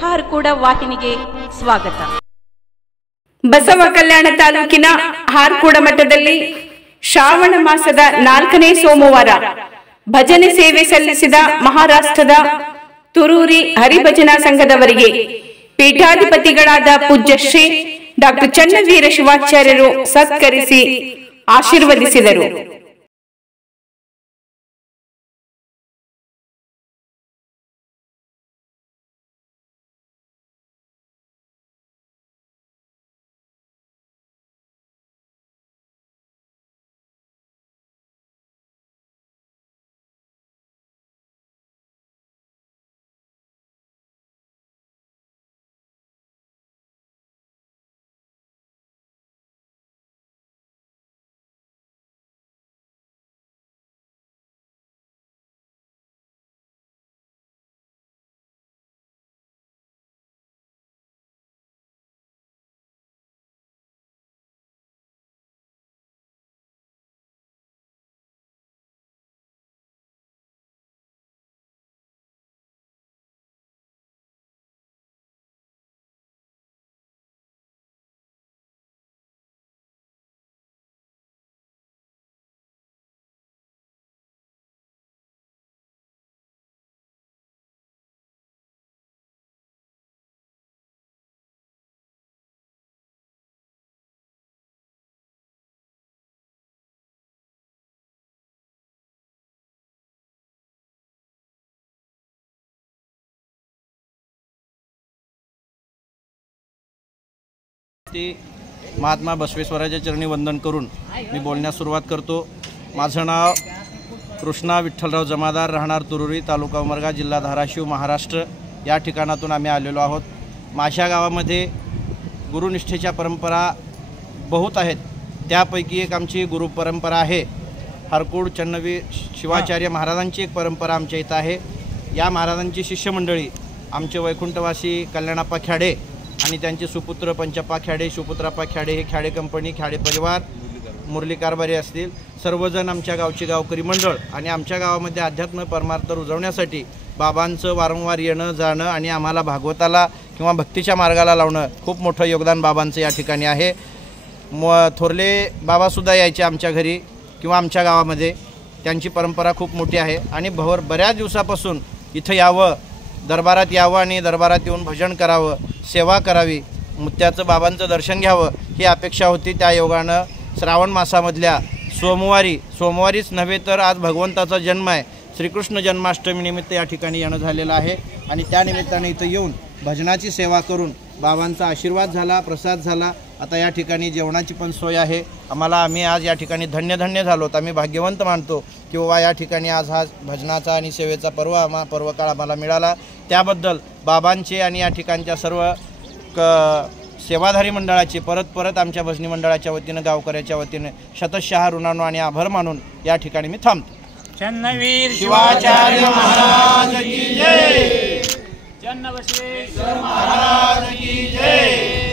ಹಾರ್ಕೂಡ ವಾಹಿನಿಗೆ ಸ್ವಾಗತ. ಬಸವ ಕಲ್ಯಾಣ ತಾಲೂಕಿನ ಹಾರ್ಕೂಡ ಮಠದಲ್ಲಿ ಶ್ರಾವಣ ಮಾಸದ 4ನೇ ಸೋಮವಾರ ಭಜನೆ ಸೇವೆ ಸಲ್ಲಿಸಿದ ಮಹಾರಾಷ್ಟ್ರದ ತುರೂರಿ ಹರಿಭಜನಾ ಸಂಘದವರಿಗೆ ಪೀಠಾಧಿಪತಿಗಳಾದ ಪೂಜ್ಯ ಶ್ರೀ ಡಾಕ್ಟರ್ ಚನ್ನವೀರ ಶಿವಾಚಾರ್ಯರು ಸತ್ಕರಿಸಿ ಆಶೀರ್ವದಿಸಿದರು. महात्मा बसवेश्वराच्या चरणी वंदन करून मी बोलण्यास सुरुवात करतो. माझं नाव कृष्णा विठ्ठलराव जमादार, राहणार तुरुरी, तालुका उमरगा, जिल्हा धाराशिव, महाराष्ट्र. या ठिकाणातून आम्ही आलेलो आहोत. माझ्या गावामध्ये गुरुनिष्ठेच्या परंपरा बहुत आहेत. त्यापैकी एक आमची गुरुपरंपरा आहे. हरकूड चन्नवीर शिवाचार्य महाराजांची एक परंपरा आमच्या इथं आहे. या महाराजांची शिष्यमंडळी आमचे वैकुंठवासी कल्याणाप्पा ख्याडे आणि त्यांचे सुपुत्र पंचप्पा ख्याडे, सुपुत्राप्पा ख्याडे, हे ख्याडे कंपनी, ख्याडे परिवार, मुरली कारभारी असतील, सर्वजण आमच्या गावची गावकरी मंडळ आणि आमच्या गावामध्ये अध्यात्म परमार्थ रुजवण्यासाठी बाबांचं वारंवार येणं जाणं आणि आम्हाला भागवताला किंवा भक्तीच्या मार्गाला लावणं खूप मोठं योगदान बाबांचं या ठिकाणी आहे. थोरले बाबासुद्धा यायचे आमच्या घरी किंवा आमच्या गावामध्ये. त्यांची परंपरा खूप मोठी आहे आणि बऱ्याच दिवसापासून इथं यावं, दरबारात यावं आणि दरबारात येऊन भजन करावं, सेवा करावी, त्याचं बाबांचं दर्शन घ्यावं ही अपेक्षा होती. त्या योगानं श्रावण मासामधल्या सोमवारीच नव्हे तर आज भगवंताचा जन्म आहे. श्रीकृष्ण जन्माष्टमीनिमित्त या ठिकाणी येणं झालेलं आहे आणि त्यानिमित्ताने इथं येऊन भजनाची सेवा करून बाबांचा आशीर्वाद झाला, प्रसाद झाला. आता या ठिकाणी जेवणाची पण सोय आहे. आम्ही आज या ठिकाणी धन्य झालो. आम्ही भाग्यवंत मानतो की बाबा या ठिकाणी आज हा भजनाचा आणि सेवेचा पर्वकाळ आम्हाला मिळाला. त्याबद्दल बाबांचे आणि या ठिकाणच्या सर्व सेवाधारी मंडळाचे परत आमच्या भजनी मंडळाच्या वतीनं, गावकऱ्याच्या वतीनं शतशः ऋणानो आणि आभार मानून या ठिकाणी मी थांबतो. चन्नवीर शिवाचार्य महाराज की जय. चन्नबसवेश्वर महाराज की जय.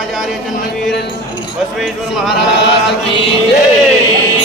शिवाचार्य चंद्रवीर बसवेश्वर महाराज की जय।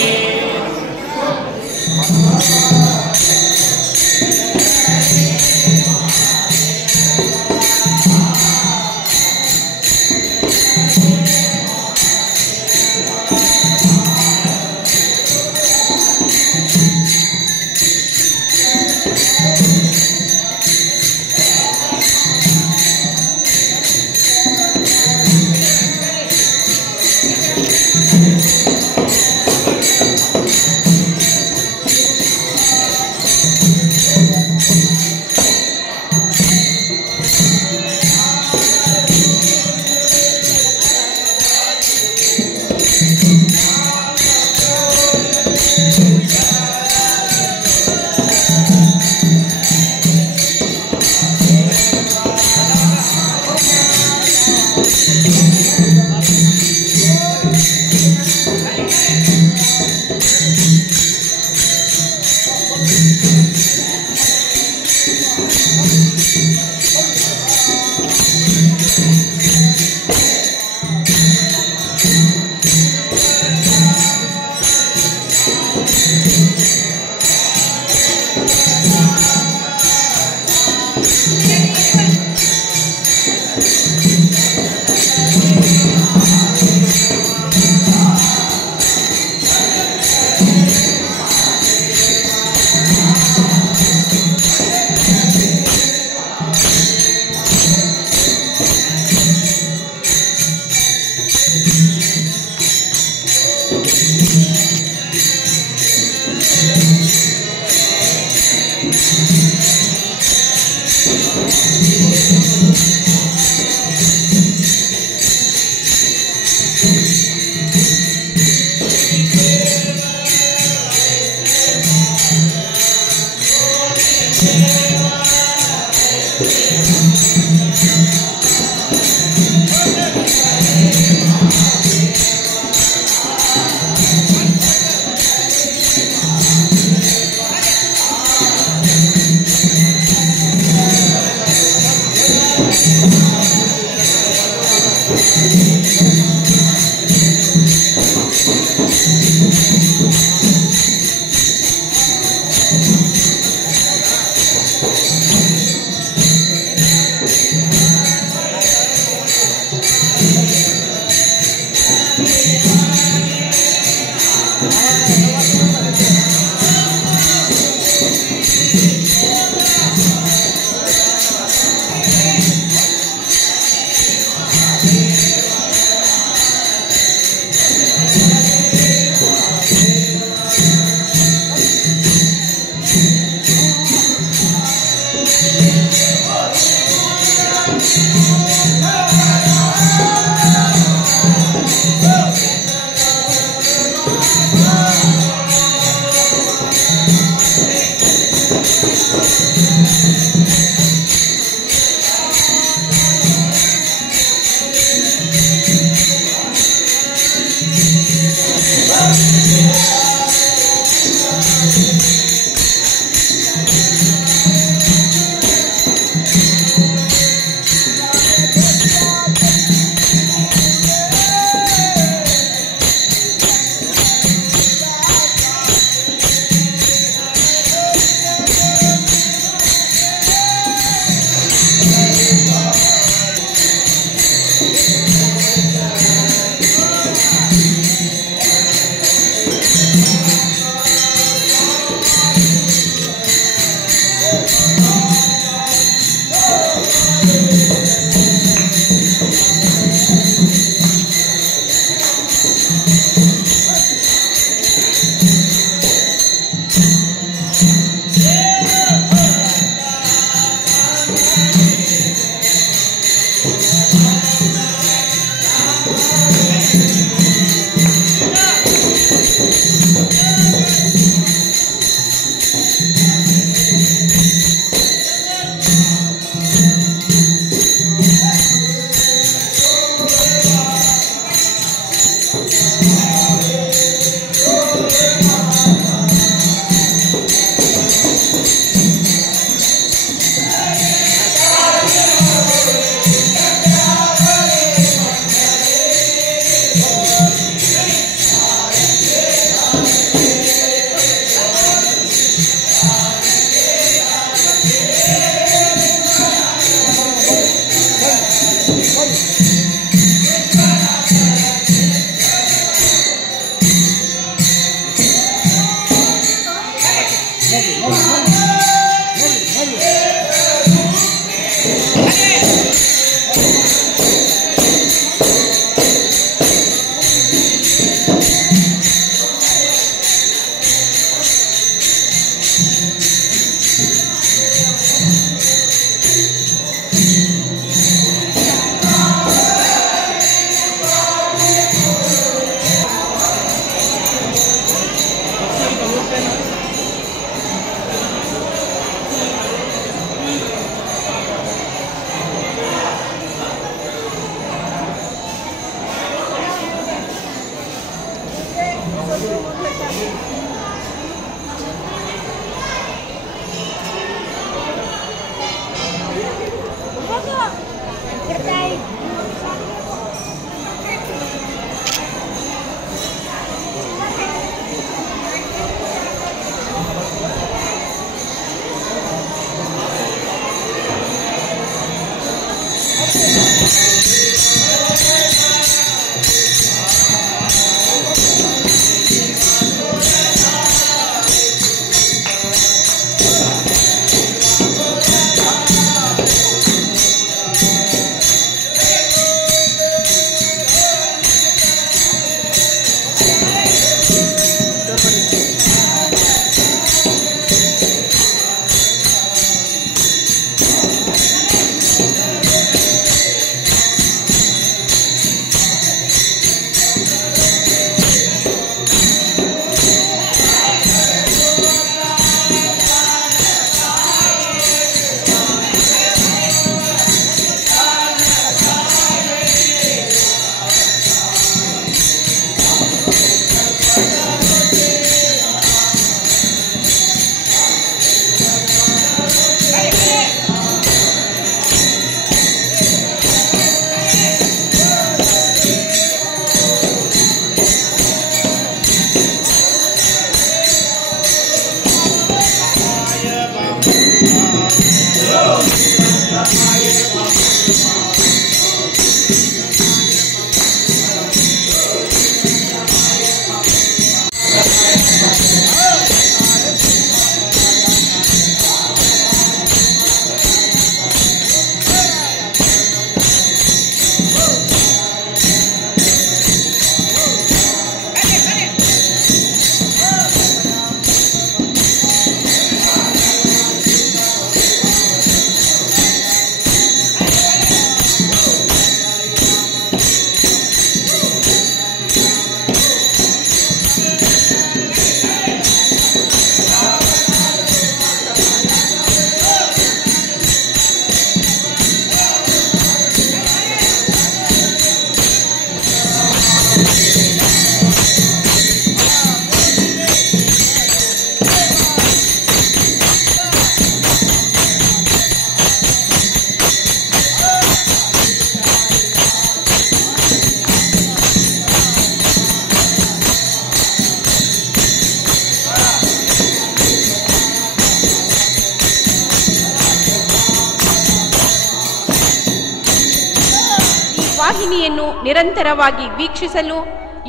ವಾಹಿನಿಯನ್ನು ನಿರಂತರವಾಗಿ ವೀಕ್ಷಿಸಲು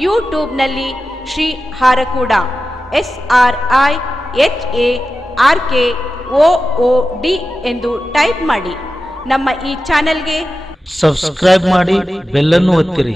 ಯೂಟ್ಯೂಬ್ನಲ್ಲಿ ಶ್ರೀ ಹಾರಕೂಡ SRIHARKOOD ಎಂದು ಟೈಪ್ ಮಾಡಿ. ನಮ್ಮ ಈ ಚಾನೆಲ್ಗೆ ಸಬ್ಸ್ಕ್ರೈಬ್ ಮಾಡಿ, ಬೆಲ್ ಅನ್ನು ಒತ್ತಿರಿ.